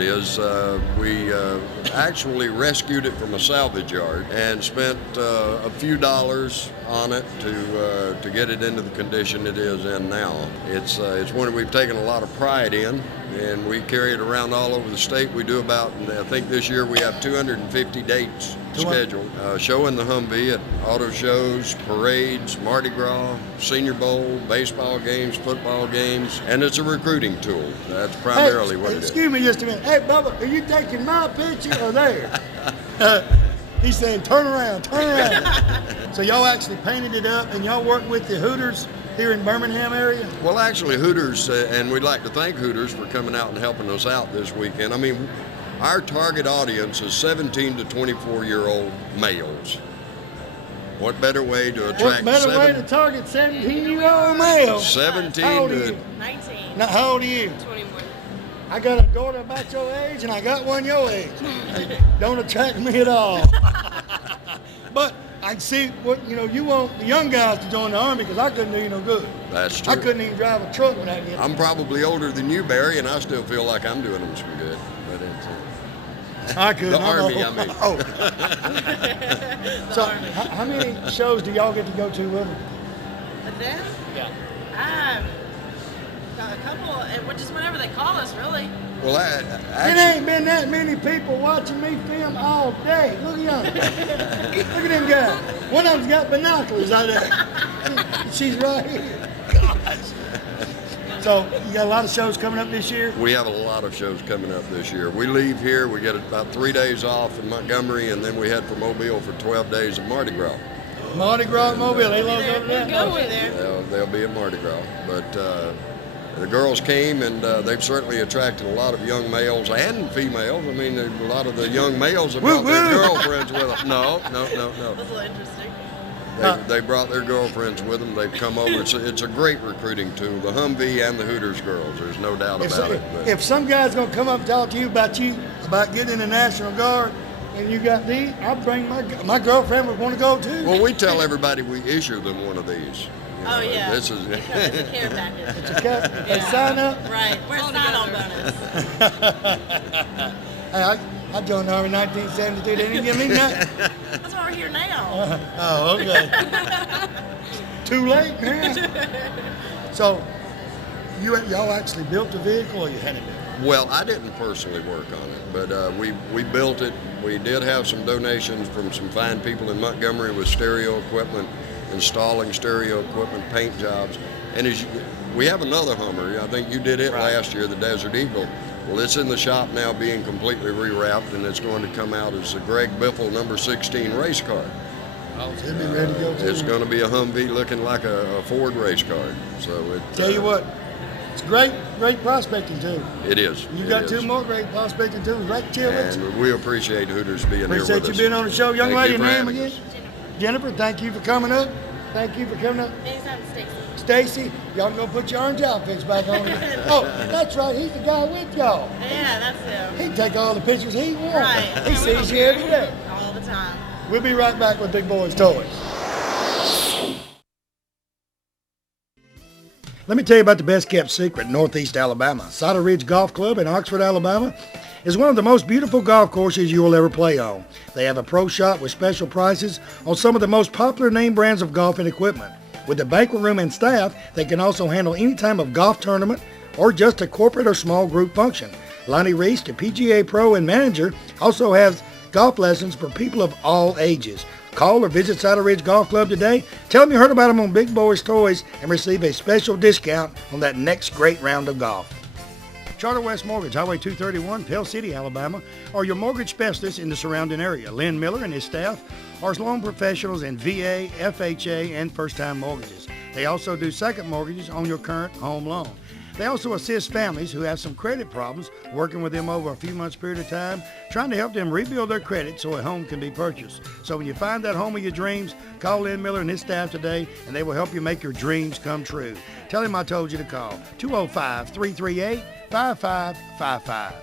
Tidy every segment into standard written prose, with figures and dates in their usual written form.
it is. We actually rescued it from a salvage yard and spent a few dollars on it to get it into the condition it is in now. It's one we've taken a lot of pride in, and we carry it around all over the state. We do about, I think this year we have 250 dates scheduled, showing the Humvee at auto shows, parades, Mardi Gras, Senior Bowl, baseball games, football games, and it's a recruiting tool. That's primarily what it is. Excuse me just a minute. Hey, Bubba, are you taking my picture or there? He's saying, turn around, turn around. So y'all actually painted it up, and y'all work with the Hooters here in Birmingham area? Well, actually, Hooters, and we'd like to thank Hooters for coming out and helping us out this weekend. I mean, our target audience is 17 to 24-year-old males. What better way to attract? What better way to target 17-year-old males? 17 how old to are you? 19. Now, how old are you? 21. I got a daughter about your age, and I got one your age. Don't attract me at all. But I see what you want the young guys to join the Army, because I couldn't do you no good. That's true. I couldn't even drive a truck without getting. I'm probably older than you, Barry, and I still feel like I'm doing them some good. But it's I could. the Army, I mean. Oh. So, how many shows do y'all get to go to with them? With them? Yeah. A couple, just whenever they call us, really. Well, It ain't been that many people watching me film all day. Look at them. Look at them guys. One of them's got binoculars out there. She's right here. Gosh. So, you got a lot of shows coming up this year? we have a lot of shows coming up this year. We leave here, we get about 3 days off in Montgomery, and then we head for Mobile for 12 days of Mardi Gras. Mardi Gras, Mobile. They love We're that. going there. They'll be at Mardi Gras. But the girls came, and they've certainly attracted a lot of young males and females. I mean, a lot of the young males have brought their girlfriends with them. No. That's a little interesting. They brought their girlfriends with them. They've come over. It's a great recruiting tool, the Humvee and the Hooters girls. There's no doubt about it. But If some guy's going to come up and talk to you about getting in the National Guard, and you got these, I'd bring my girlfriend would want to go too. well, we tell everybody we issue them one of these. Oh, yeah. This is Because it's a care package. Okay? They Yeah. sign up. Right. We're a sign-on bonus. Hey, I joined the Army in 1972. They didn't give me nothing. That's why we're here now. Oh, okay. Too late, man. So, y'all actually built the vehicle, or you had it built? Well, I didn't personally work on it, but we built it. We did have some donations from some fine people in Montgomery with stereo equipment, installing stereo equipment, paint jobs. And we have another Hummer. I think you did it last year, the Desert Eagle. Well, it's in the shop now being completely rewrapped, and it's going to come out as the Greg Biffle number 16 race car. Oh, so it'll be ready to go too. It's going to be a Humvee looking like a Ford race car. So Tell you what, it's great prospecting too. It is. You It got is. two more great prospecting too. Right, chill. And we appreciate Hooters being here with us. Appreciate you being on the show. Young Thank lady, you for name having again? us. Jennifer, thank you for coming up. Thank you for coming up. Anytime, Stacy. Stacy, y'all gonna put your orange outfits back on. Oh, that's right. He's the guy with y'all. Yeah, that's him. He can take all the pictures he wants. Right. He sees you every day. All the time. We'll be right back with Big Boyz Toys. Let me tell you about the best kept secret in Northeast Alabama. Cider Ridge Golf Club in Oxford, Alabama is one of the most beautiful golf courses you will ever play on. They have a pro shop with special prices on some of the most popular name brands of golf and equipment. With the banquet room and staff, they can also handle any type of golf tournament or just a corporate or small group function. Lonnie Reese, the PGA Pro and manager, also has golf lessons for people of all ages. Call or visit Cider Ridge Golf Club today. Tell them you heard about them on Big Boyz Toys and receive a special discount on that next great round of golf. Charter West Mortgage, Highway 231, Pell City, Alabama, are your mortgage specialists in the surrounding area. Lynn Miller and his staff are loan professionals in VA, FHA, and first-time mortgages. They also do second mortgages on your current home loan. They also assist families who have some credit problems, working with them over a few months period of time, trying to help them rebuild their credit so a home can be purchased. So when you find that home of your dreams, call Lynn Miller and his staff today, and they will help you make your dreams come true. Tell him I told you to call 205-338-5555.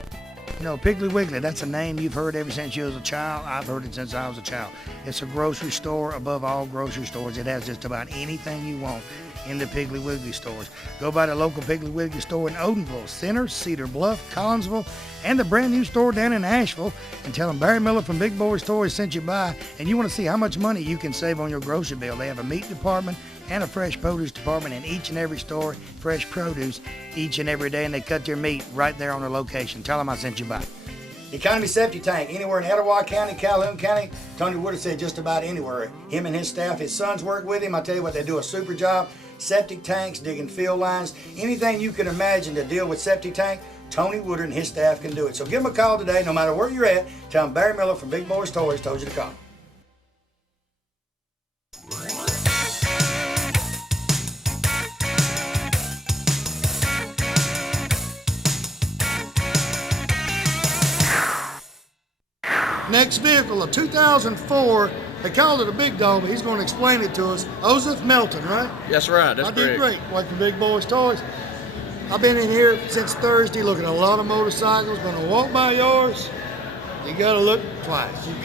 You know, Piggly Wiggly, that's a name you've heard ever since you was a child. I've heard it since I was a child. It's a grocery store above all grocery stores. It has just about anything you want in the Piggly Wiggly stores. Go by the local Piggly Wiggly store in Odenville, Center, Cedar Bluff, Collinsville, and the brand new store down in Asheville, and tell them Barry Miller from Big Boyz Toys sent you by, and you want to see how much money you can save on your grocery bill. They have a meat department and a fresh produce department in each and every store, fresh produce each and every day, and they cut their meat right there on their location. Tell them I sent you by. Economy Septic Tank, anywhere in Etowah County, Calhoun County. Tony Wood said just about anywhere. Him and his staff, his sons work with him. I tell you what, they do a super job. Septic tanks, digging field lines, anything you can imagine to deal with septic tank, Tony Woodard and his staff can do it. So give him a call today, no matter where you're at. Tell him Barry Miller from Big Boyz Toys told you to call. Next vehicle, a 2004. They called it a big dog, but he's going to explain it to us. Ozeth Melton, right? That's right. That's I did great. Working Big Boyz Toys. I've been in here since Thursday looking at a lot of motorcycles. When I walk by yours, you got to look twice. You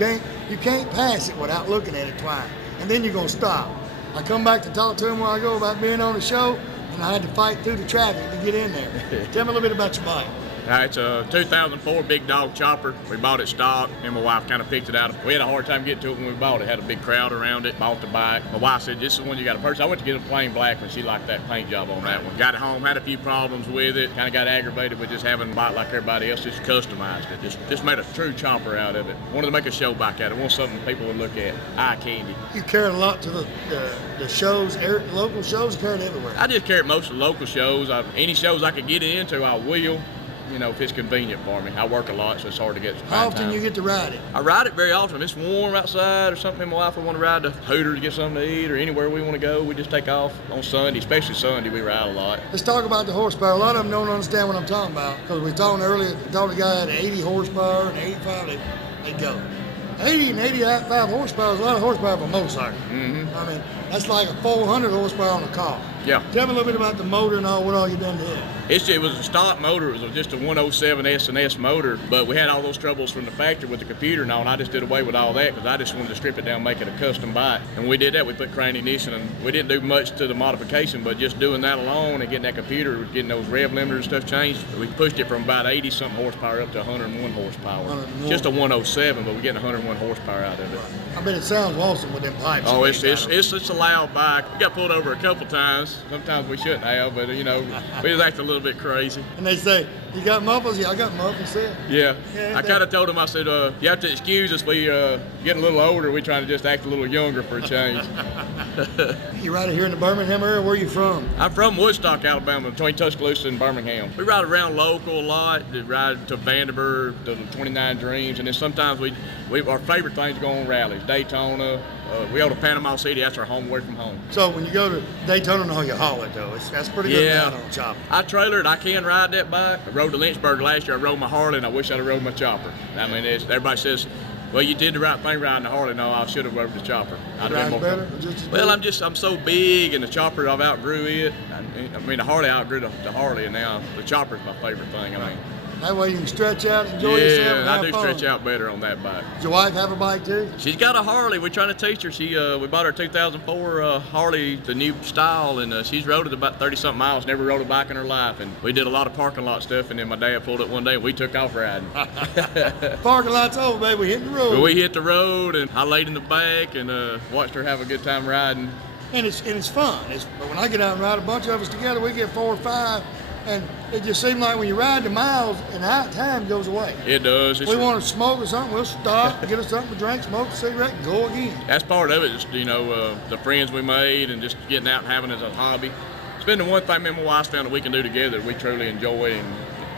can't pass it without looking at it twice. And then you're going to stop. I come back to talk to him a while ago about being on the show, and I had to fight through the traffic to get in there. Tell me a little bit about your bike. It's a 2004 Big Dog chopper. We bought it stock, and my wife kind of picked it out. We had a hard time getting to it when we bought it. Had a big crowd around it. Bought the bike. My wife said, "This is the one you got to purchase." I went to get a plain black one. She liked that paint job on that one. Got it home, had a few problems with it. Kind of got aggravated with just having a bike like everybody else. Just customized it. Just made a true chopper out of it. Wanted to make a show bike out of it. Want something people would look at. Eye candy. You carried a lot to the shows, local shows. Carried everywhere. I just carry most of the local shows. Any shows I could get into, I will. You know, if it's convenient for me. I work a lot, so it's hard to get. How often you get to ride it? I ride it very often. If it's warm outside or something, my wife would want to ride to Hooters to get something to eat or anywhere we want to go. We just take off on Sunday, especially Sunday. We ride a lot. Let's talk about the horsepower. A lot of them don't understand what I'm talking about because we talking earlier. Thought the guy had 80 horsepower and 85. They go. 80 and 85 horsepower is a lot of horsepower for a motorcycle. Mm-hmm. I mean, that's like a 400 horsepower on a car. Yeah. Tell me a little bit about the motor and what all you done to it. It was a stock motor. It was just a 107 S&S motor, but we had all those troubles from the factory with the computer and all, and I just did away with all that because I just wanted to strip it down and make it a custom bike. And we did that. We put crane ignition, and we didn't do much to the modification, but just doing that alone and getting that computer, getting those rev limiters and stuff changed, we pushed it from about 80-something horsepower up to 101 horsepower. 101. Just a 107, but we're getting 101 horsepower out of it. I bet it sounds awesome with them pipes. Oh, it's a loud bike. We got pulled over a couple times. Sometimes we shouldn't have, but you know, we was acting a little bit crazy. And they say, "You got mufflers?" Yeah, I got mufflers. Yeah. I kind of told them, I said, "You have to excuse us. We getting a little older. We trying to just act a little younger for a change." You right here in the Birmingham area? Where are you from? I'm from Woodstock, Alabama, between Tuscaloosa and Birmingham. We ride around local a lot. We ride to Vanderbilt, to the 29 Dreams, and then sometimes our favorite things go on rallies. Daytona. We go to Panama City. That's our home away from home. So when you go to Daytona, no, you haul it though. That's pretty good. Yeah. On a chopper. I trailered. I can ride that bike. I rode to Lynchburg last year. I rode my Harley, and I wish I'd have rode my chopper. I mean, everybody says, "Well, you did the right thing riding the Harley." No, I should have rode the chopper. Better? Well, I'm so big, and the chopper, I've outgrew it. I mean, the Harley outgrew the Harley, and now the chopper's my favorite thing. I mean. That way you can stretch out, enjoy yourself, and have I do fun. stretch out better on that bike. Does your wife have a bike too? She's got a Harley. We're trying to teach her. We bought her 2004 Harley, the new style, and she's rode it about 30-something miles. Never rode a bike in her life, and we did a lot of parking lot stuff. And then my dad pulled it one day, and we took off riding. Parking lot's over, baby. We hit the road. We hit the road, and I laid in the back and watched her have a good time riding. And it's fun. But when I get out and ride, a bunch of us together, we get 4 or 5. And it just seems like when you ride the miles and time goes away. It does. We want to smoke or something, we'll stop, get us something to drink, smoke a cigarette, and go again. That's part of it, just, the friends we made and just getting out and having it as a hobby. It's been the one thing me and my wife found that we can do together that we truly enjoy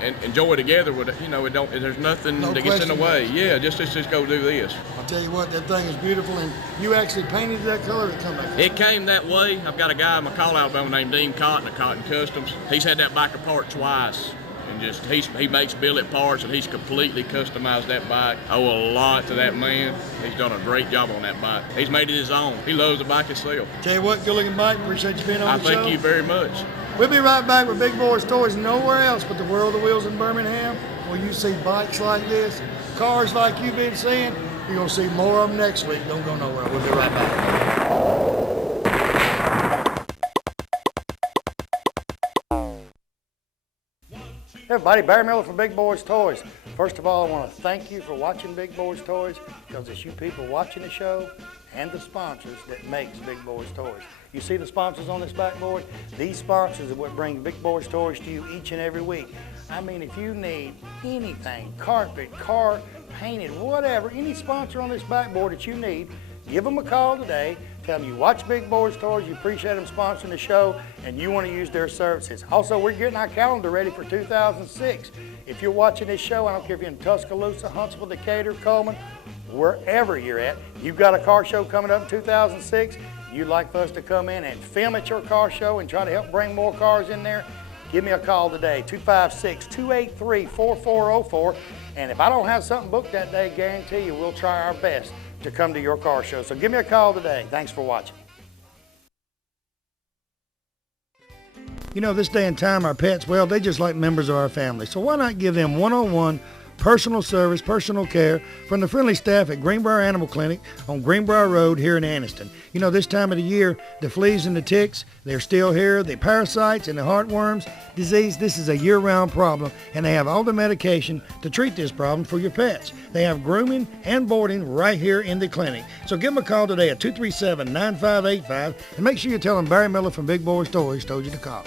and enjoy together. With there's nothing that gets in the way. Yeah, just go do this. I'll tell you what, that thing is beautiful, and you actually painted that color to come back. It came that way. I've got a guy in McCall, Alabama named Dean Cotton at Cotton Customs. He's had that bike apart twice, and he makes billet parts, and he's completely customized that bike. I owe a lot to that man. He's done a great job on that bike. He's made it his own. He loves the bike himself. Tell you what, good looking bike. Appreciate you being on the show. Thank you very much. We'll be right back with Big Boyz Toys, nowhere else but the World of Wheels in Birmingham, where you see bikes like this, cars like you've been seeing. You're going to see more of them next week. Don't go nowhere. We'll be right back. Everybody, Barry Miller from Big Boyz Toys. First of all, I want to thank you for watching Big Boyz Toys, because it's you people watching the show and the sponsors that makes Big Boyz Toys. You see the sponsors on this backboard? These sponsors are what bring Big Boyz Toys to you each and every week. I mean, if you need anything, carpet, car, painted, whatever, any sponsor on this backboard that you need, give them a call today. Tell them you watch Big Boyz Toys, you appreciate them sponsoring the show, and you want to use their services. Also, we're getting our calendar ready for 2006. If you're watching this show, I don't care if you're in Tuscaloosa, Huntsville, Decatur, Coleman, wherever you're at, you've got a car show coming up in 2006, you'd like for us to come in and film at your car show and try to help bring more cars in there, give me a call today, 256-283-4404. And if I don't have something booked that day, guarantee you we'll try our best to come to your car show. So give me a call today. Thanks for watching. You know, this day and time, our pets, well, they just like members of our family. So why not give them one-on-one personal service, personal care from the friendly staff at Greenbrier Animal Clinic on Greenbrier Road here in Anniston. You know, this time of the year, the fleas and the ticks, they're still here. The parasites and the heartworms disease, this is a year-round problem, and they have all the medication to treat this problem for your pets. They have grooming and boarding right here in the clinic. So give them a call today at 237-9585, and make sure you tell them Barry Miller from Big Boyz Toys told you to call.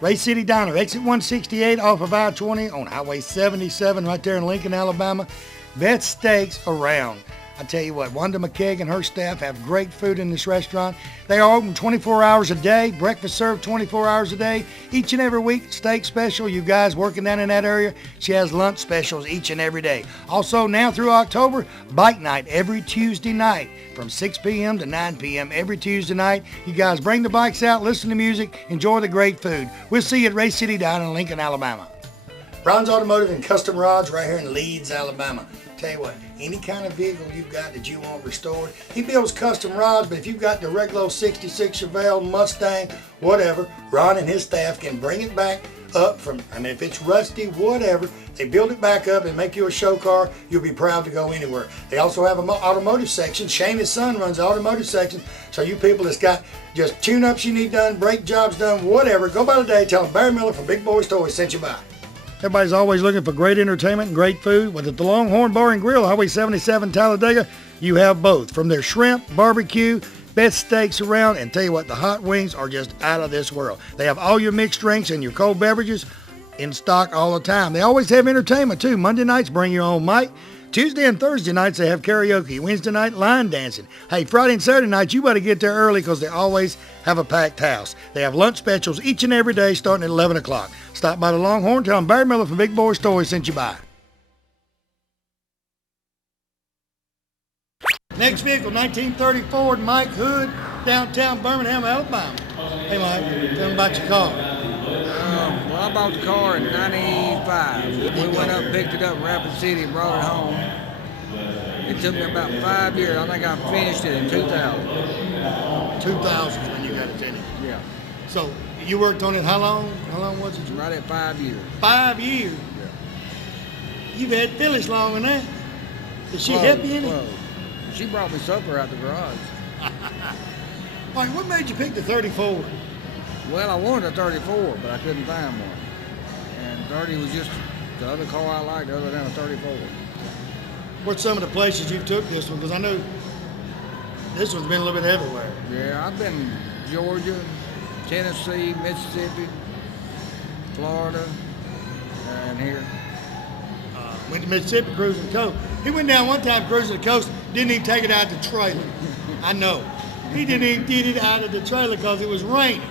Ray City Diner, exit 168 off of I-20 on Highway 77 right there in Lincoln, Alabama. Best steaks around. I tell you what, Wanda McKeag and her staff have great food in this restaurant. They are open 24 hours a day, breakfast served 24 hours a day. Each and every week, steak special. You guys working down in that area, she has lunch specials each and every day. Also, now through October, bike night every Tuesday night from 6 p.m. to 9 p.m. every Tuesday night. You guys bring the bikes out, listen to music, enjoy the great food. We'll see you at Ray City Diner in Lincoln, Alabama. Brown's Automotive and Custom Rods right here in Leeds, Alabama. Tell you what, any kind of vehicle you've got that you want restored, he builds custom rods, but if you've got the regular 66 Chevelle, Mustang, whatever, Ron and his staff can bring it back up from, I mean, if it's rusty, whatever, they build it back up and make you a show car. You'll be proud to go anywhere. They also have an automotive section. Shane, his son, runs the automotive section. So you people that's got just tune-ups you need done, brake jobs done, whatever, go by today, tell them Barry Miller from Big Boyz Toys sent you by. Everybody's always looking for great entertainment and great food. With the Longhorn Bar and Grill, Highway 77, Talladega, you have both. From their shrimp, barbecue, best steaks around, and tell you what, the hot wings are just out of this world. They have all your mixed drinks and your cold beverages in stock all the time. They always have entertainment too. Monday nights, bring your own mic. Tuesday and Thursday nights, they have karaoke. Wednesday night, line dancing. Hey, Friday and Saturday nights, you better get there early because they always have a packed house. They have lunch specials each and every day starting at 11 o'clock. Stop by the Longhorn, tell them Barry Miller from Big Boyz Toys sent you by. Next vehicle, 1930 Ford Mike Hood, downtown Birmingham, Alabama. Hey, Mike, tell them about your car. Well, I bought the car in '95. We went up, picked it up in Rapid City, and brought it home. It took me about 5 years. I think I finished it in 2000. 2000 is when you got it finished. Yeah. So you worked on it how long? How long was it? Right at 5 years. 5 years? Yeah. You've had Phyllis long than that. Did she help you in it? Well, she brought me supper out the garage. All right, what made you pick the 34? Well, I wanted a 34, but I couldn't find one. And 30 was just the other car I liked other than a 34. What's some of the places you've took this one? Because I know this one's been a little bit everywhere. Yeah, I've been Georgia, Tennessee, Mississippi, Florida, and here. Went to Mississippi cruising the coast. He went down one time cruising the coast, didn't even take it out of the trailer. I know. He didn't even get it out of the trailer because it was raining.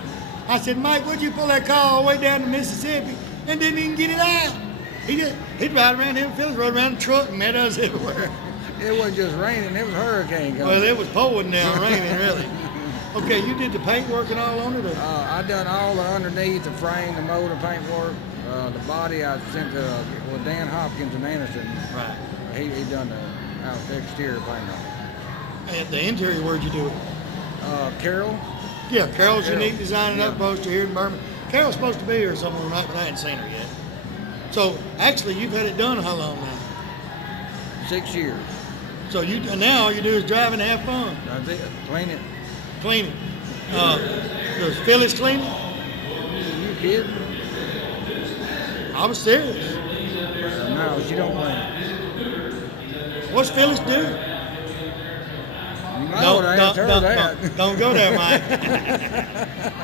I said, Mike, what'd you pull that car all the way down to Mississippi and didn't even get it out? He'd ride around here, Phyllis rode around the truck and met us everywhere. It wasn't just raining, it was a hurricane coming. Well, it was pouring down, raining really. Okay, you did the paint work and all on it? Or? I done all the underneath, the frame, the motor, paint work. The body I sent to Dan Hopkins in Anderson. Right. He done the exterior paint on it. And the interior, where'd you do it? Carroll. Yeah, Carol's Carroll. Unique Design and Upholstery here in Birmingham. Carol's supposed to be here somewhere tonight, but I ain't seen her yet. So, actually, you've had it done how long now? 6 years. So now all you do is drive and have fun. That's it. Clean it. Clean it. Does Phyllis clean it? You kidding? I'm serious. No, she don't win. What's Phyllis do? You might want to ask her that. Don't go there, Mike.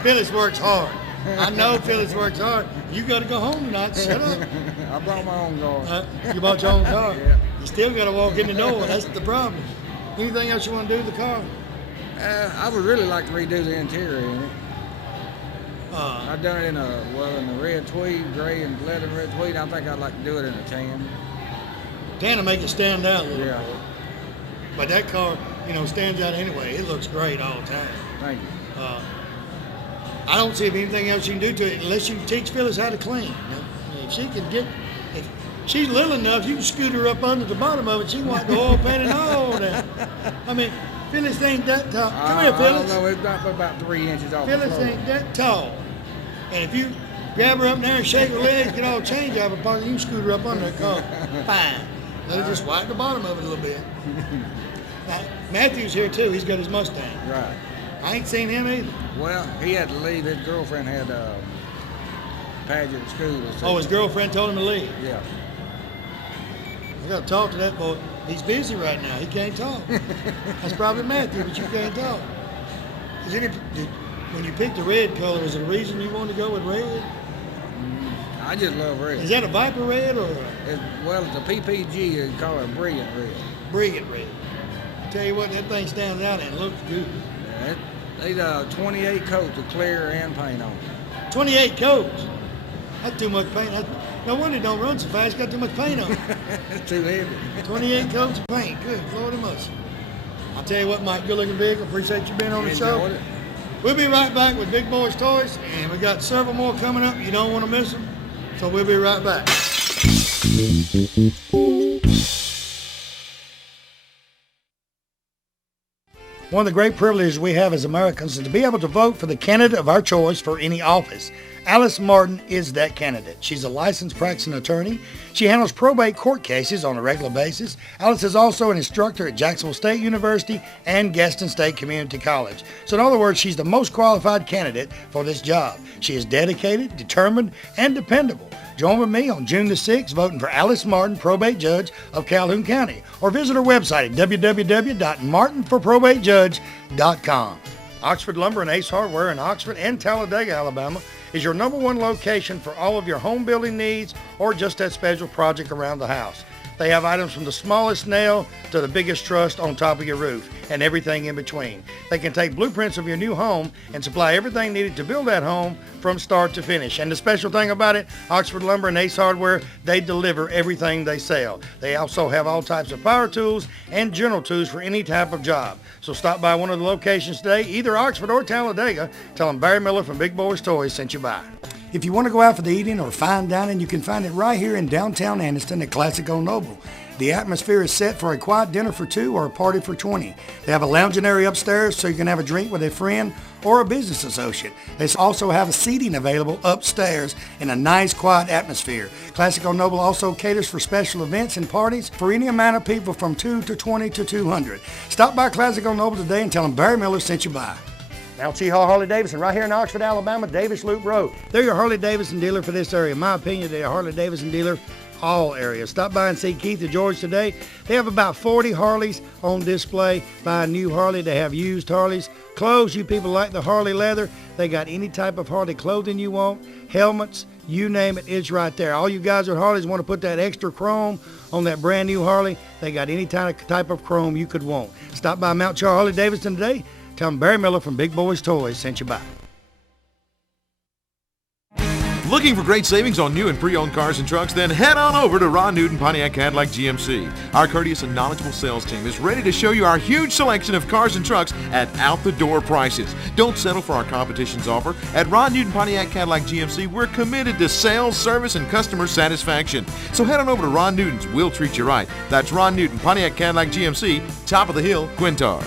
Phyllis works hard. I know Phyllis works hard. You got to go home tonight. Shut up. I brought my own car. You bought your own car? Yeah. You still got to walk in the door. That's the problem. Anything else you want to do with the car? I would really like to redo the interior in it. I've done it in a red tweed, gray and leather red tweed. I think I'd like to do it in a tan. Tan to make it stand out a little Yeah. more. But that car, stands out anyway. It looks great all the time. Thank you. I don't see anything else you can do to it unless you teach Phyllis how to clean. If she can if she's little enough, you can scoot her up under the bottom of it. She can wipe the oil pan and all that. I mean, Phyllis ain't that tall. Come here, Phyllis. I don't know, it's about 3 inches off the Phyllis floor. ain't that tall. And if you grab her up there and shake her legs, get all change out of her pocket, you can scoot her up under that car. Fine. Let her just wipe the bottom of it a little bit. Now, Matthew's here too. He's got his Mustang. Right. I ain't seen him either. Well, he had to leave. His girlfriend had pageant at school. Oh, his girlfriend told him to leave. Yeah. I got to talk to that boy. He's busy right now. He can't talk. That's probably Matthew, but you can't talk. When you picked the red color, is there a reason you wanted to go with red? I just love red. Is that a Viper red or It's a PPG. You call it a brilliant red. Brilliant red? I tell you what, that thing stands out and looks good. These 28 coats of clear and paint on. 28 coats. That's too much paint. No wonder it don't run so fast. It's got too much paint on it. It's too heavy. 28 coats of paint. Good Lordy mercy. I'll tell you what, Mike, good looking vehicle. Appreciate you being on the show. Enjoyed it. We'll be right back with Big Boyz Toys, and we got several more coming up. You don't want to miss them. So we'll be right back. One of the great privileges we have as Americans is to be able to vote for the candidate of our choice for any office. Alice Martin is that candidate. She's a licensed practicing attorney. She handles probate court cases on a regular basis. Alice is also an instructor at Jacksonville State University and Gaston State Community College. So in other words, she's the most qualified candidate for this job. She is dedicated, determined, and dependable. Join with me on June the 6th voting for Alice Martin, probate judge of Calhoun County, or visit her website at www.martinforprobatejudge.com. Oxford Lumber and Ace Hardware in Oxford and Talladega, Alabama is your #1 location for all of your home building needs or just that special project around the house. They have items from the smallest nail to the biggest truss on top of your roof and everything in between. They can take blueprints of your new home and supply everything needed to build that home from start to finish. And the special thing about it, Oxford Lumber and Ace Hardware, they deliver everything they sell. They also have all types of power tools and general tools for any type of job. So stop by one of the locations today, either Oxford or Talladega. Tell them Barry Miller from Big Boyz Toys sent you by. If you want to go out for the eating or fine dining, you can find it right here in downtown Anniston at Classic Old Noble. The atmosphere is set for a quiet dinner for 2 or a party for 20. They have a lounging area upstairs so you can have a drink with a friend or a business associate. They also have seating available upstairs in a nice quiet atmosphere. Classic Old Noble also caters for special events and parties for any amount of people from 2 to 20 to 200. Stop by Classic Old Noble today and tell them Barry Miller sent you by. Now T-Haul Harley Davidson right here in Oxford, Alabama, Davis Loop Road. They're your Harley Davidson dealer for this area. In my opinion, they're a Harley Davidson dealer all areas. Stop by and see Keith or George today. They have about 40 Harleys on display. Buy a new Harley. They have used Harleys. Clothes, you people like the Harley leather. They got any type of Harley clothing you want. Helmets, you name it, it's right there. All you guys with Harleys want to put that extra chrome on that brand new Harley. They got any type of chrome you could want. Stop by Mount Charles Harley Davidson today. Tell them Barry Miller from Big Boyz Toys sent you by. Looking for great savings on new and pre-owned cars and trucks? Then head on over to Ron Newton Pontiac Cadillac GMC. Our courteous and knowledgeable sales team is ready to show you our huge selection of cars and trucks at out-the-door prices. Don't settle for our competition's offer. At Ron Newton Pontiac Cadillac GMC, we're committed to sales, service, and customer satisfaction. So head on over to Ron Newton's. We'll treat you right. That's Ron Newton Pontiac Cadillac GMC, top of the hill, Quintard.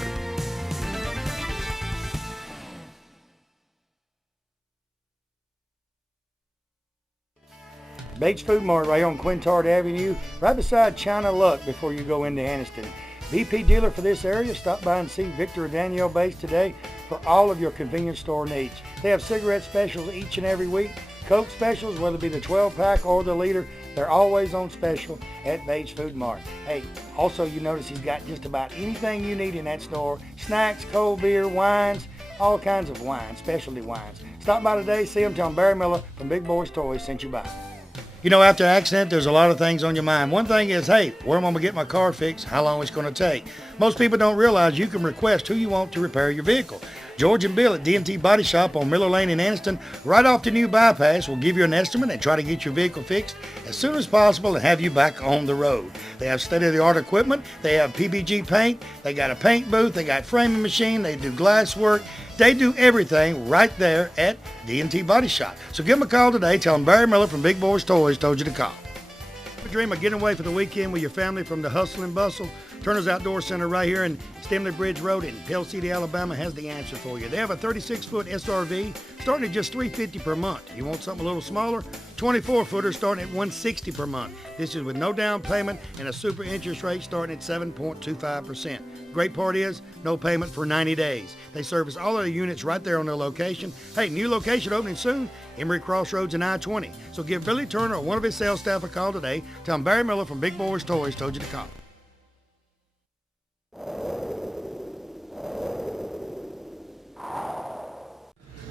Bates Food Mart right on Quintard Avenue, right beside China Luck before you go into Anniston. VP dealer for this area, stop by and see Victor or Danielle Bates today for all of your convenience store needs. They have cigarette specials each and every week, Coke specials, whether it be the 12-pack or the liter, they're always on special at Bates Food Mart. Hey, also you notice he's got just about anything you need in that store. Snacks, cold beer, wines, all kinds of wines, specialty wines. Stop by today, see him, tell him Barry Miller from Big Boyz Toyz sent you by. You know, after an accident, there's a lot of things on your mind. One thing is, hey, where am I going to get my car fixed? How long it's going to take? Most people don't realize you can request who you want to repair your vehicle. George and Bill at D&T Body Shop on Miller Lane in Anniston, right off the new bypass, will give you an estimate and try to get your vehicle fixed as soon as possible and have you back on the road. They have state-of-the-art equipment. They have PBG paint. They got a paint booth. They got framing machine. They do glass work. They do everything right there at D&T Body Shop. So give them a call today. Tell them Barry Miller from Big Boyz Toyz told you to call. Dream of getting away for the weekend with your family from the hustle and bustle? Turner's Outdoor Center right here in Stemley Bridge Road in Pell City, Alabama has the answer for you. They have a 36-foot SRV starting at just $350 per month. You want something a little smaller? 24-footer starting at $160 per month. This is with no down payment and a super interest rate starting at 7.25%. Great part is no payment for 90 days. They service all of the units right there on their location. Hey, new location opening soon, Emory Crossroads and I-20. So give Billy Turner or one of his sales staff a call today. Tell him Barry Miller from Big Boyz Toyz told you to call.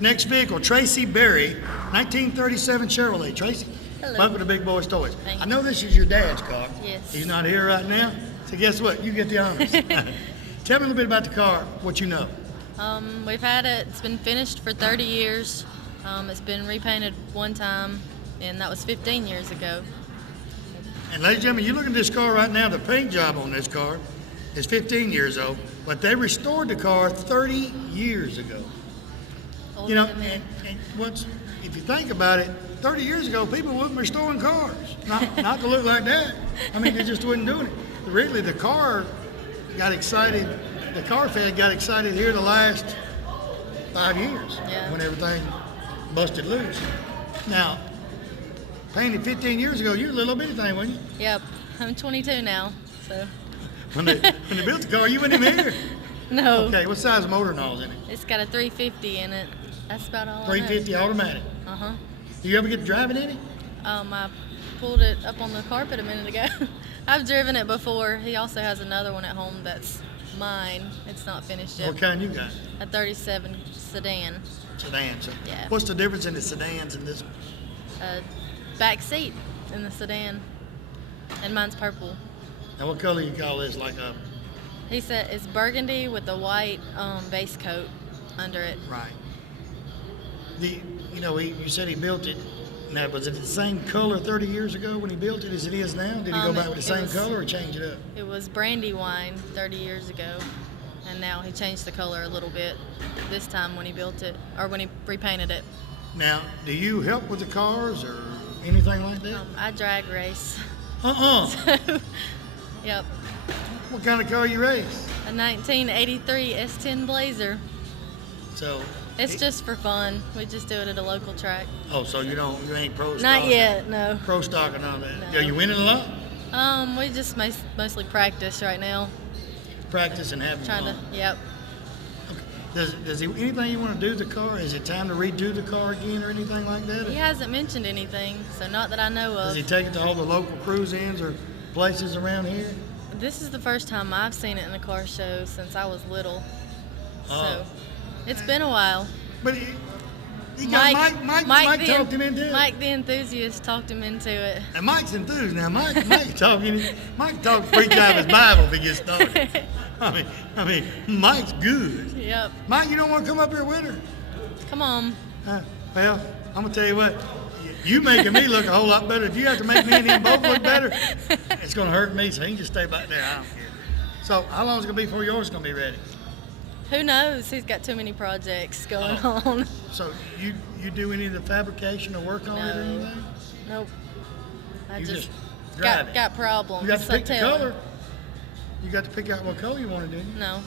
Next vehicle, Tracy Berry, 1937 Chevrolet. Tracy, Hello. welcome to Big Boyz Toyz. Thank I you. know this is your dad's car. Yes. He's not here right now, so guess what? You get the honors. Tell me a little bit about the car, what you know. We've had it, it's been finished for 30 years. It's been repainted one time, and that was 15 years ago. And ladies and gentlemen, you look at this car right now, the paint job on this car is 15 years old, but they restored the car 30 years ago. Older You know, than me. and what's, if you think about it, 30 years ago, people wasn't restoring cars. Not to look like that. I mean, they just wasn't doing it. Really, the car got excited, the car fan got excited here the last 5 years Yeah. when everything busted loose. Now, painted 15 years ago, you were a little bitty thing, wasn't you? Yep, I'm 22 now, so When they built the car, you wasn't even here. no. Okay, what size motor and all's in it? It's got a 350 in it. That's about all 350 automatic. I know. Uh-huh. Do you ever get to driving in it? I pulled it up on the carpet a minute ago. I've driven it before. He also has another one at home that's mine. It's not finished yet. What kind you got? A 37 sedan. Sedan. So Yeah. what's the difference in the sedans and this? Back seat in the sedan. And mine's purple. Now, what color you call this? Like a He said it's burgundy with the white base coat under it. right. You said he built it. Now, was it the same color 30 years ago when he built it as it is now? Did he go back with the same color or change it up? It was brandy wine 30 years ago, and now he changed the color a little bit this time when he built it, or when he repainted it. Now, do you help with the cars or anything like that? I drag race. Yep. What kind of car you race? A 1983 S10 Blazer. So. It's just for fun. We just do it at a local track. Oh, so you ain't pro stock? Not yet, no. Pro stock and all that. No. Are you winning a lot? We just mostly practice right now. Practice and having Trying fun. to, yep. Does he anything you want to do to the car? Is it time to redo the car again or anything like that? He hasn't mentioned anything, so not that I know of. Does he take it to all the local cruise-ins or places around here? This is the first time I've seen it in a car show since I was little. So it's been a while. But Mike talked him into it. Mike the enthusiast talked him into it. And Mike's enthused now. Mike talk preach out of his Bible if he gets started. I mean, Mike's good. Yep. Mike, you don't want to come up here with her? Come on. Well, I'm gonna tell you what. You making me look a whole lot better. If you have to make me and him both look better, it's gonna hurt me. So he can just stay back there. I don't care. So how long is it gonna be before yours is gonna be ready? Who knows? He's got too many projects going on. So you do any of the fabrication or work on it or anything? Nope. I You just drive it. got problems. You got to so pick the tell him. color. You got to pick out what color you want to do. No.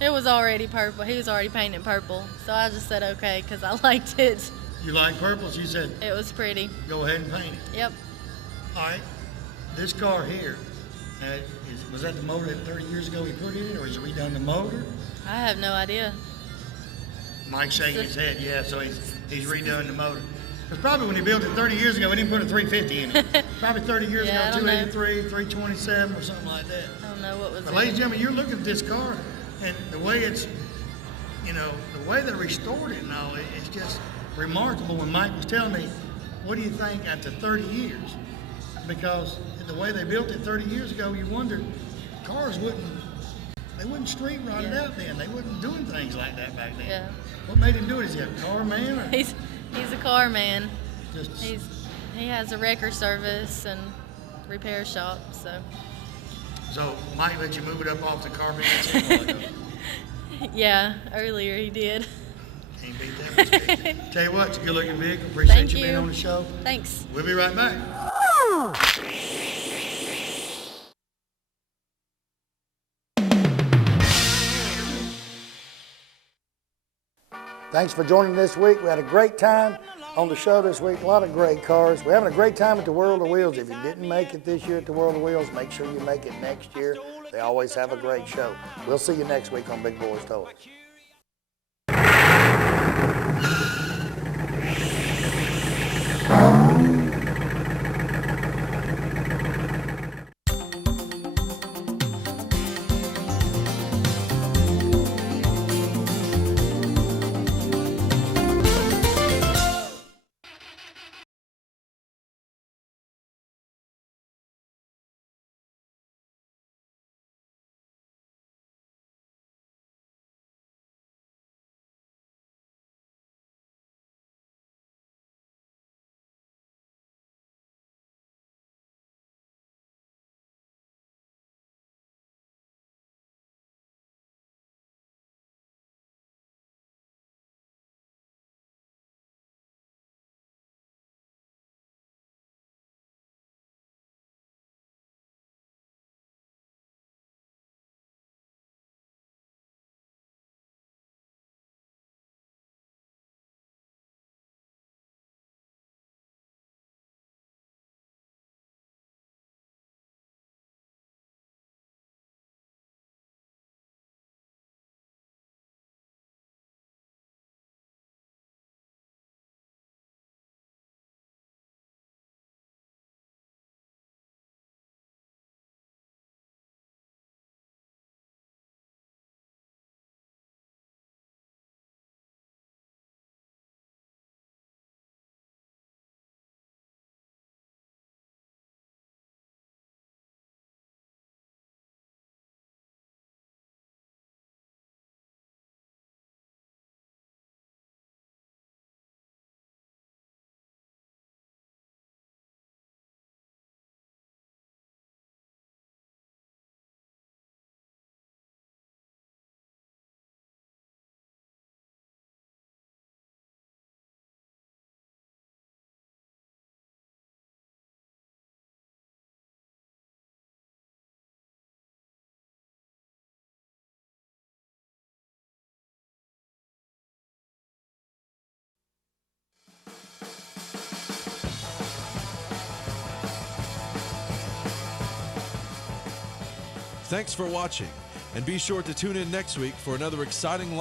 It was already purple. He was already painting purple. So I just said okay because I liked it. You like purples? You said It was pretty. go ahead and paint it. Yep. All right. This car here, was that the motor that 30 years ago he put in it, or is it redone the motor? I have no idea. Mike's shaking his head. Yeah, so he's redoing the motor. Because probably when he built it 30 years ago, he didn't put a 350 in it. Probably 30 years Yeah, I ago, don't know. 283, 327 or something like that. I don't know what was But in ladies and it. gentlemen, you're looking at this car, and the way it's, you know, the way they restored it and all, it's just remarkable. When Mike was telling me, what do you think after 30 years? Because the way they built it 30 years ago, you wondered, cars wouldn't street rot it out then. They wasn't doing things like that back then. Yeah. What made him do it? Is he a car man? Or He's a car man. just, He has a wrecker service and repair shop, so. so Mike let you move it up off the carpet? That's a while ago. Yeah, earlier he did. Can't beat that respect. Tell you what, it's a good-looking vehicle. Appreciate Thank you being you. on the show. Thanks. We'll be right back. Thanks for joining this week. We had a great time on the show this week. A lot of great cars. We're having a great time at the World of Wheels. If you didn't make it this year at the World of Wheels, make sure you make it next year. They always have a great show. We'll see you next week on Big Boyz Toyz. Thanks for watching, and be sure to tune in next week for another exciting